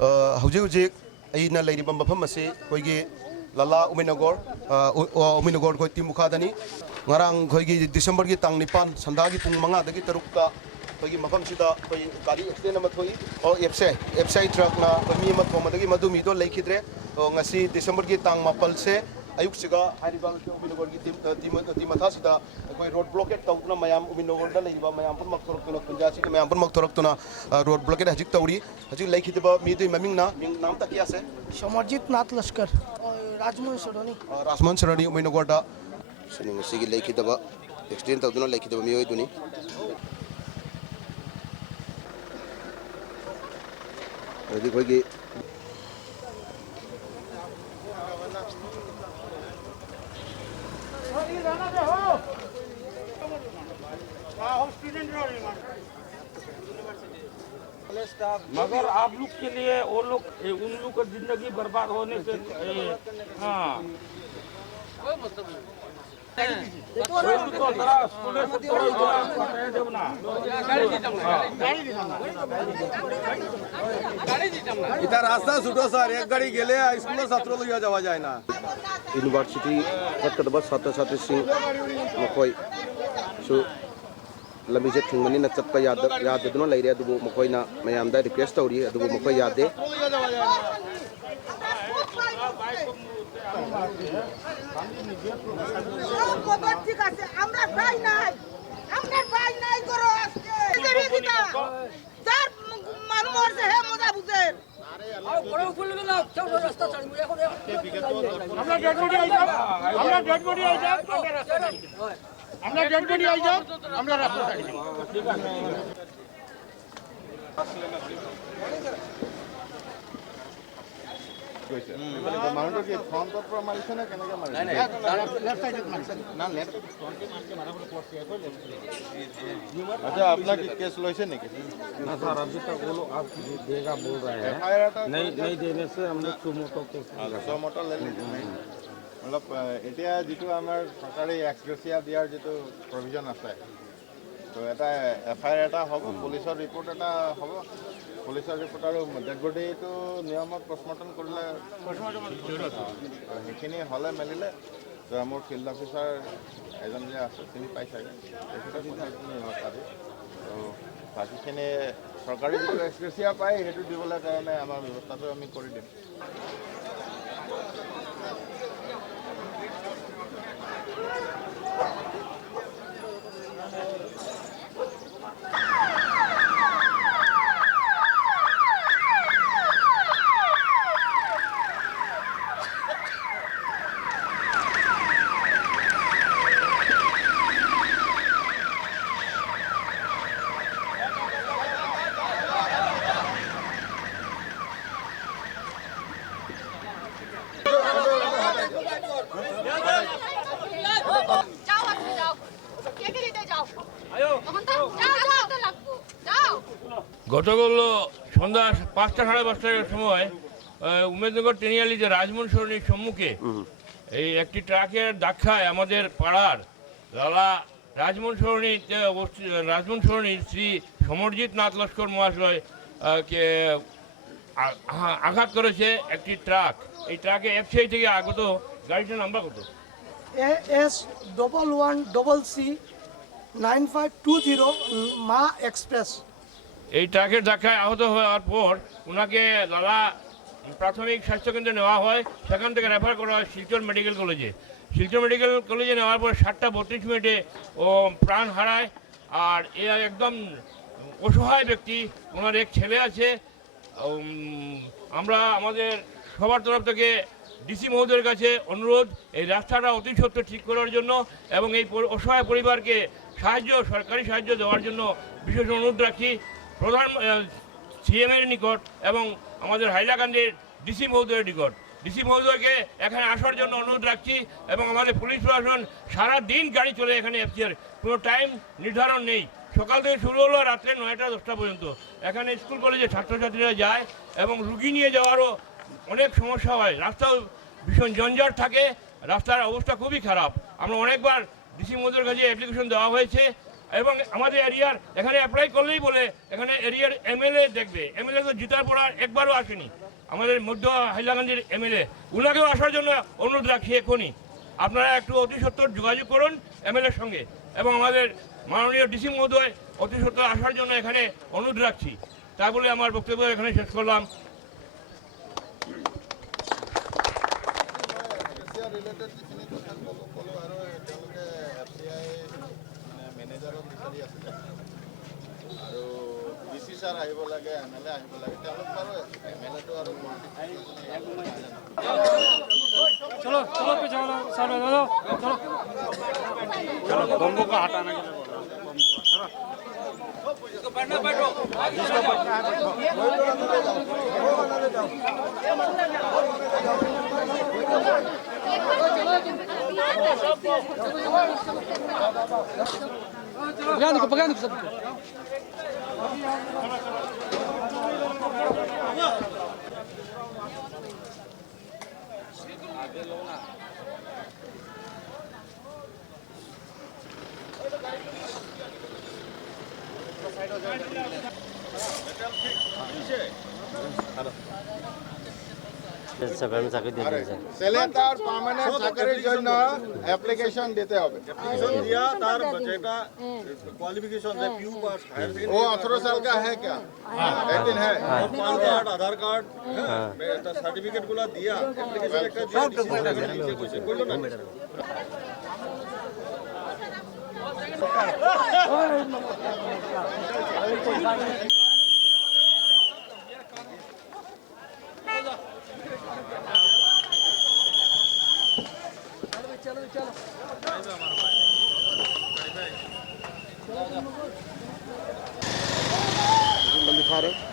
ꯍꯧꯖꯤꯛ ꯍꯧꯖꯤꯛ ꯑꯩꯅ ꯂꯩꯔꯤꯕ ꯃꯐꯝ ꯑꯁꯤ ꯑꯩꯈꯣꯏꯒꯤ ꯂꯂꯥ ꯎꯃꯤꯅꯒꯣꯔ ꯑꯩꯈꯣꯏ ꯇꯤꯃꯨꯈꯥꯗꯅꯤ ꯉꯔꯥꯡ ꯑꯩꯈꯣꯏꯒꯤ ꯗꯤꯁꯦꯝꯕꯔꯒꯤ ꯇꯥꯡ 9 ꯁꯟꯗꯥꯒꯤ ꯄꯨꯡ 5ꯗꯒꯤ 6ꯇ ꯑꯩꯈꯣꯏꯒꯤ ꯃꯐꯝꯁꯤꯗ ꯑꯩꯈꯣꯏ ꯒꯥꯔꯤ ꯑꯦꯛꯁꯤꯗꯦꯟ ꯑꯃ ꯊꯣꯛꯏ ꯑꯦꯐꯁꯥꯏ ꯇ꯭ꯔꯛꯅ ꯑꯩꯈꯣꯏ ꯃꯤ ꯑꯃ ꯊꯣꯝꯕꯗꯒꯤ ꯃꯗꯨ ꯃꯤꯗꯣ ꯂꯩꯈꯤꯗ꯭ꯔꯦ ꯉꯁꯤ ꯗꯤꯁꯦꯝꯕꯔꯒꯤ ꯇꯥꯡ 9ꯁꯦ ꯑꯌꯨꯛꯁꯤꯒ ꯍꯥꯏꯔꯤꯕ ꯎꯃꯤꯅꯒꯣꯔꯒꯤ ꯃꯊꯥꯁꯤꯗ ꯑꯩꯈꯣꯏ ꯔꯣꯗ ꯕ꯭ꯂꯣꯀꯦꯠ ꯇꯧꯗꯨꯅ ꯃꯌꯥꯝ ꯎꯃꯤꯅꯒꯣꯔꯗ ꯂꯩꯔꯤꯕ ꯃꯌꯥꯝ ꯄꯨꯝꯅꯃꯛ ꯊꯣꯔꯛꯇꯨꯅ ꯈꯨꯟꯖꯥꯁꯤꯒꯤ ꯃꯌꯥꯝ ꯄꯨꯝꯅꯃꯛ ꯊꯣꯔꯛꯇꯨꯅ ꯔꯣꯗ ꯕ꯭ꯂꯣꯀꯦꯠ ꯍꯧꯖꯤꯛ ꯇꯧꯔꯤ ꯍꯧꯖꯤꯛ ꯂꯩꯈꯤꯗꯕ ꯃꯤꯗꯨꯒꯤ ꯃꯃꯤꯡꯅ नाम तक क्या है समरजीत नाथ लश्कर राजमोहन सोडोनी राजमोहन सोडोनी उमैनगोरदा सनी ngasi लेखिदबा एक्सीडेंट तौदुना लेखिदबा मियोय दुनी अदि कोई मगर आप लोग के लिए वो लोग उन लोग का जिंदगी बर्बाद होने से हाँ इधर रास्ता सुटो सर एक गाड़ी गेले स्कूल छात्र लिया जावा जाए ना यूनिवर्सिटी कतदबा छात्र छात्री सिंह मखोय सु लमीजे थिंगमनी न चप्पा याददुना लैरे अदुबु मखोयना मयामदा रिक्वेस्ट तौरी अदुबु मखोय यादे ঠিক আছে আমরা ভাই নাই করো আজকে দেরি দিতা যার মানুষ মরছে হে মজা বুঝে আরে বড় ফুলবে না কেউ রাস্তা ছাড়ি এখন আমরা ডেড বডি আই যাও আমরা ডেড বডি আই যাও আমরা ডেড বডি আই যাও আমরা রাস্তা ছাড়ি ঠিক আছে মানুষটো কি ফ্ৰণ্টৰ পৰা মাৰিছে নে কেনেকৈ মাৰিছে লেফট সাইডত মারছে না লেফট ফ্ৰণ্টে মাৰকে মাৰাবলৈ পড়ছে अच्छा अपना केस लॉइसे नहीं ना सर अभी तक वो लोग आप देगा बोल रहे हैं नहीं देने से हम लोग सुमोटो केस सुमोटो ले लेंगे मतलब এতিয়া যেটো আমাৰ সরকারি এক্সগ্রেসিয়া দিয়ার যেটো প্রভিজন আছে তো এটা এফআইআর এটা হ'ব পুলিশৰ রিপোর্ট এটা হ'ব পুলিশৰ ৰিপৰ্ট আৰু ডেড বডিটো নিয়মত পষ্টমৰ্টম কৰিলে সেইখিনি হ'লে মেলিলে তো মোৰ ফিল্ড অফিচাৰ এজন যে আছে চিনি পাই চাগে তো বাকীখিনি চৰকাৰী যিটো এক্সগ্ৰেচিয়া পায় সেইটো দিবলৈ কাৰণে আমাৰ ব্যৱস্থাটো আমি কৰি দিম গতকাল সন্ধ্যা 5টা সাড়ে 5টার সময় উমেদনগর টেনিয়ালি যে রাজমোহন সরণির সম্মুখে এই একটি ট্রাকের ধাক্কায় আমাদের পাড়ার লালা রাজমোহন সরণির শ্রী সমরজিৎ নাথ লস্কর মহাশয় কে আঘাত করেছে একটি ট্রাক এই ট্রাকে এফসিআই থেকে আগত গাড়িটার নাম্বার কত AS11CC 9520 মা এক্সপ্রেস এই ট্রাকের ধাক্কায় আহত হওয়ার পর ওনাকে লালা প্রাথমিক স্বাস্থ্যকেন্দ্রে নেওয়া হয় সেখান থেকে রেফার করা হয় শিলচর মেডিকেল কলেজে নেওয়ার পর 7:32 ও প্রাণ হারায় আর এ একদম অসহায় ব্যক্তি ওনার এক ছেলে আছে আমরা আমাদের সবার তরফ থেকে ডিসি মহোদয়ের কাছে অনুরোধ এই রাস্তাটা অতি সত্ত্বর ঠিক করার জন্য এবং এই অসহায় পরিবারকে সরকারি সাহায্য দেওয়ার জন্য বিশেষ অনুরোধ রাখি প্রধান সিএমের নিকট এবং আমাদের হাইলাকান্দির ডিসি মহোদয়ের নিকট ডিসি মহোদয়কে এখানে আসার জন্য অনুরোধ রাখছি এবং আমাদের পুলিশ প্রশাসন সারা দিন গাড়ি চলে এখানে এফসিআর কোনো টাইম নির্ধারণ নেই সকাল থেকে শুরু হলো রাত্রে 9টা 10টা পর্যন্ত এখানে স্কুল কলেজে ছাত্রছাত্রীরা যায় এবং রুগী নিয়ে যাওয়ারও অনেক সমস্যা হয় রাস্তাও ভীষণ জঞ্জাট থাকে রাস্তার অবস্থা খুবই খারাপ আমরা অনেকবার ডিসি মহোদয়ের কাছে অ্যাপ্লিকেশন দেওয়া হয়েছে এবং আমাদের এরিয়ার এখানে অ্যাপ্লাই করলেই বলে এখানে এরিয়ার এমএলএ দেখবে, এমএলএ তো জিতার পর আর একবারও আসেনি, আমাদের মধ্য হাইলাকান্দির এমএলএ, উনাকেও আসার জন্য অনুরোধ রাখি এখনই আপনারা একটু অতি সত্বর যোগাযোগ করুন এমএলএর সঙ্গে এবং আমাদের মাননীয় ডিসি মহোদয় অতি সত্বর আসার জন্য এখানে অনুরোধ রাখছি। তা বলে আমার বক্তব্য এখানে শেষ করলাম। ৰিলেটেড যিখিনি কথা ক'লোঁ আৰু তেওঁলোকে FCI মানে মেনেজাৰক বিচাৰি আছিলে আৰু DC ছাৰ আহিব লাগে, MLA আহিব লাগে, তেওঁলোক বাৰু MLAটো আৰু चलो चलो पे चलो सामने चलो चलो चलो बम्बू को हटाने के लिए इसको बैठना बैठो इसको बैठना है पकड़ दो सबको ছেলেটার পার্মানেন্ট চাকরির জন্য অ্যাপ্লিকেশন দিতে হবে। दिया तार बच्चे का क्वालिफिकेशन है पीयू पास हायर सेकेंडरी वो 18 साल का है क्या? लेकिन है पैन कार्ड आधार कार्ड सर्टिफिकेट गुला दिया एप्लीकेशन একটা दिया করলো না दिखा रहे